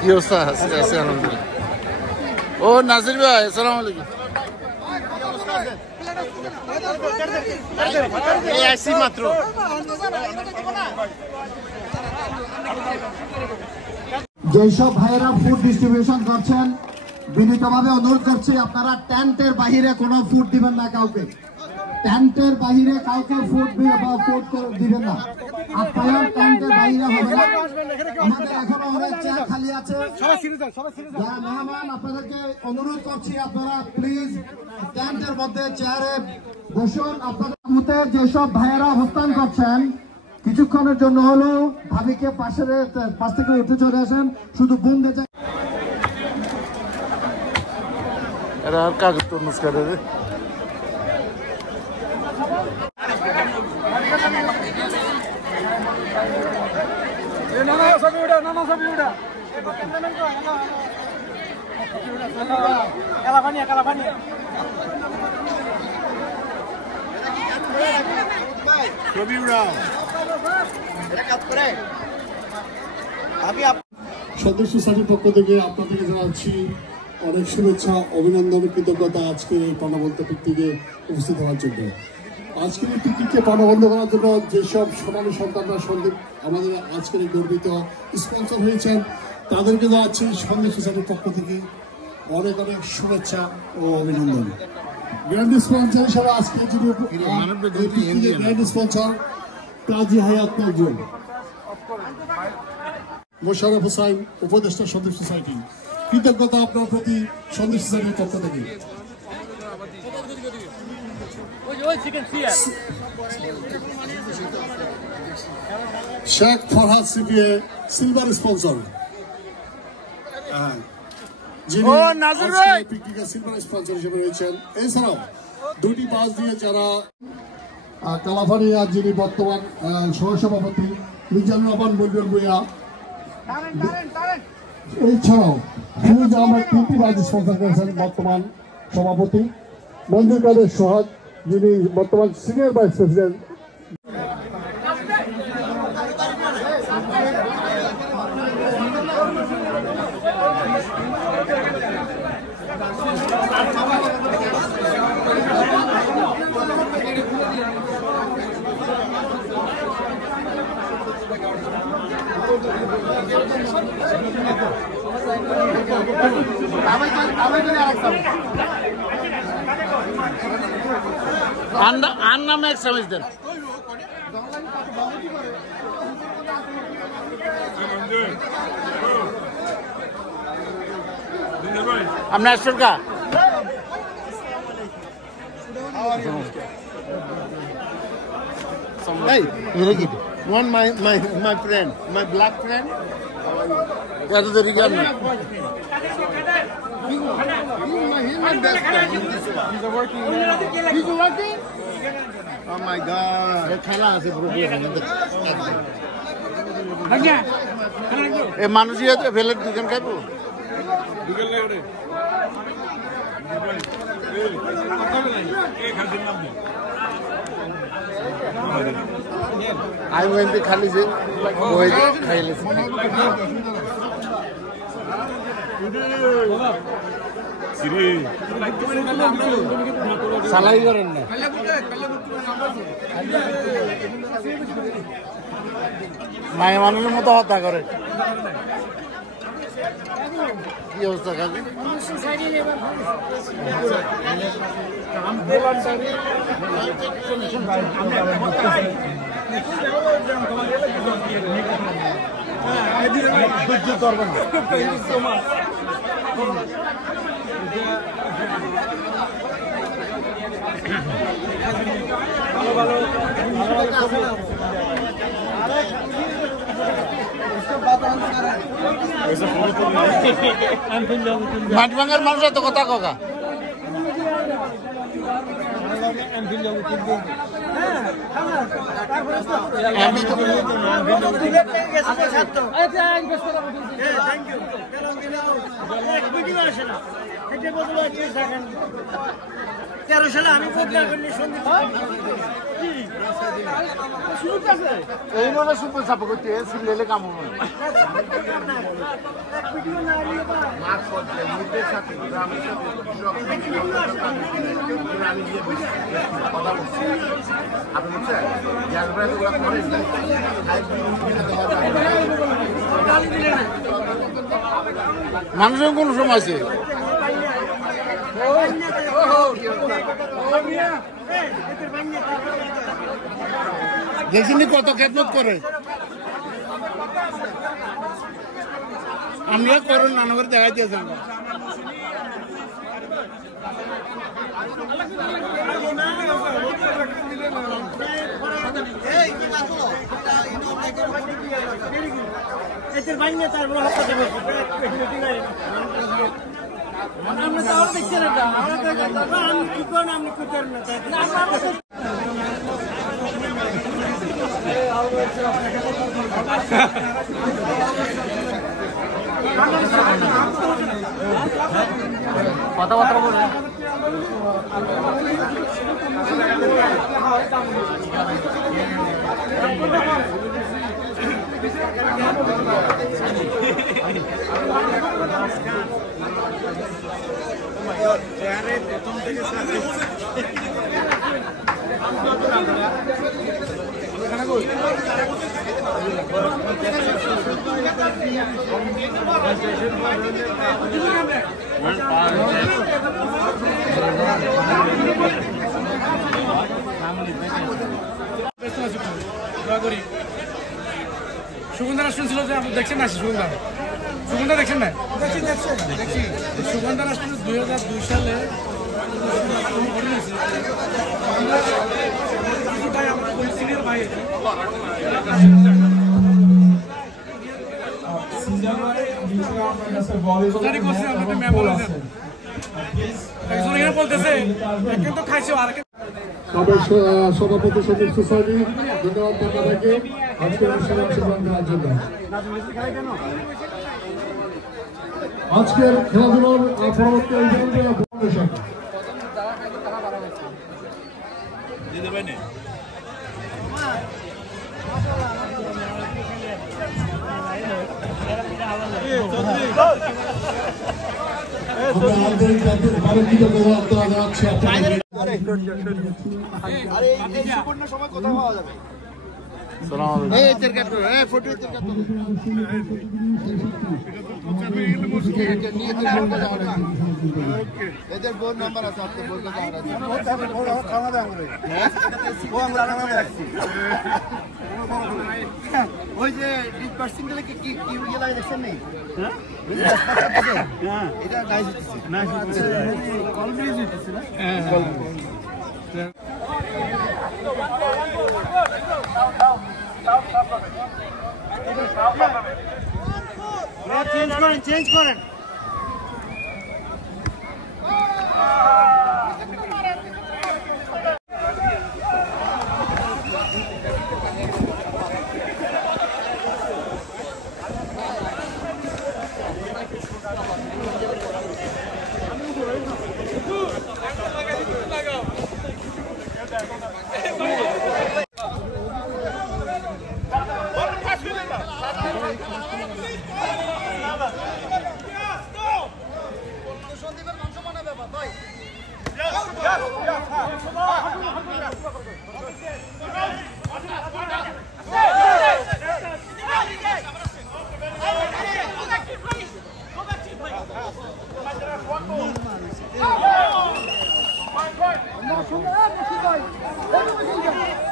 কি অবস্থা? আছে আলহামদুলিল্লাহ। ও নাজির ভাই, আসসালামু আলাইকুম। আসছি মাত্র। যেসব ভাইয়েরা ফুড ডিস্ট্রিবিউশন করছেন, বিনীতভাবে অনুরোধ করছি আপনারা টেন্টের বাহিরে কোনো ফুড দিবেন না কাউকে। টেন্টের বাহিরে কাউকে ফুড দিবেন না। আপনারা টেন্টের বাহিরে হবে না। আমাদের এখনো অনেক চেয়ার খালি আছে। যারা মেহমান, আপনাদেরকে অনুরোধ করছি আপনারা প্লিজ টেন্টের মধ্যে চেয়ারে বসুন। আপনাদের মুহূর্তে যেসব ভাইয়েরা অবস্থান করছেন, কিছুক্ষণের জন্য হলেও ভাবিকে পাশ থেকে উঠে চলে আসেন। শুধু বুম দিয়ে আর কাগজ তরমুজ কাটে রে। সদস্য সোসাইটির পক্ষ থেকে আপনাদেরকে জানাচ্ছি অনেক শুভেচ্ছা, অভিনন্দন, কৃতজ্ঞতা আজকের এই প্রাণবন্ত পিকনিকে উপস্থিত হওয়ার জন্য। আজকের এই পিকনিককে প্রাণবন্ত করার জন্য যেসব সোনালী সন্তানরা সন্দীপ আমাদের আজকের এই গর্বিত স্পন্সর হয়েছেন, তাদেরকে জানাচ্ছি সন্দীপ সোসাইটির পক্ষ থেকে অনেক অনেক শুভেচ্ছা ও অভিনন্দন। গ্র্যান্ড স্পন্সর হিসাবে আজকে যিনি গ্র্যান্ড স্পন্সর কাজী হায়াত নজরুল, মোশাররফ হোসাইন, উপদেষ্টা সন্দীপ সোসাইটি, কৃতজ্ঞতা আপনার প্রতি সন্দীপ সোসাইটির পক্ষ থেকে। Sheikh Farhad CPA silver sponsor, যিনি পিকনিকের সিলভার স্পন্সর হিসেবে রয়েছেন। এছাড়াও দুটি বাস দিয়ে যারা কালাফানিয়া, যিনি বর্তমান সহসভাপতি মিজানুর রহমান মন্ডল ভূঁইয়া, এছাড়াও ফিরোজ আহমেদ তিনটি বাস স্পন্সর করেছেন বর্তমান সভাপতি মঞ্জুর কাদের সোহাগ, যিনি বর্তমান সিনিয়র ভাইস প্রেসিডেন্ট। আর নামে এক চামচ দেন। আপনার সরকার One my friend, my black friend. এত দেরি কেন? He's my best friend. He's working. He's working. Oh my God! খেলা আছে পুরো। এ মানুষই ফেলে দুজন খাইবো। আমি বলতে খালি যে খাইলে সালাই করেন না। মায়ে মানুষের মতো হত্যা করে। কি অবস্থা কাজে? মাঠ ভাঙার মানুষ এত কথা কাকা। সালে আমি এই নলে সুপার সাপ করতে সিলেলে কাম হবে মাছ করতে নিজের সাথে গ্রামের সাথে আমি দিয়ে কথা বলছি আপনি বুঝছেন গ্যাসগুলো করে মানুষের কোন সময় আছে দেখছিনি কত খেদমত করে আমরা করুন নানা করে দেখা দিয়েছেন কথাবার্তা বলে প্রথম থেকে সুগন্ধা শুনছিল যে আপনি দেখছেন না সুগন্ধা দেখছেন না দেখছি সুগন্ধা রাষ্ট্র 2002 সালে সভাপতি সদস্য সোসাইটি ধন্যবাদ আপনাদেরকে আজকের অনুষ্ঠানে অংশগ্রহণ করার জন্য। আজকের খেলাধুলার পরবর্তী ফাউন্ডেশন সময় কথা পাওয়া যাবে এদের বোন নাম্বার আছে আপনার বলতে ওই যে পার্সেন্টেজ কি লাগে দেখছেন নেই এটা নাইস চেঞ্জ করেন Vamos,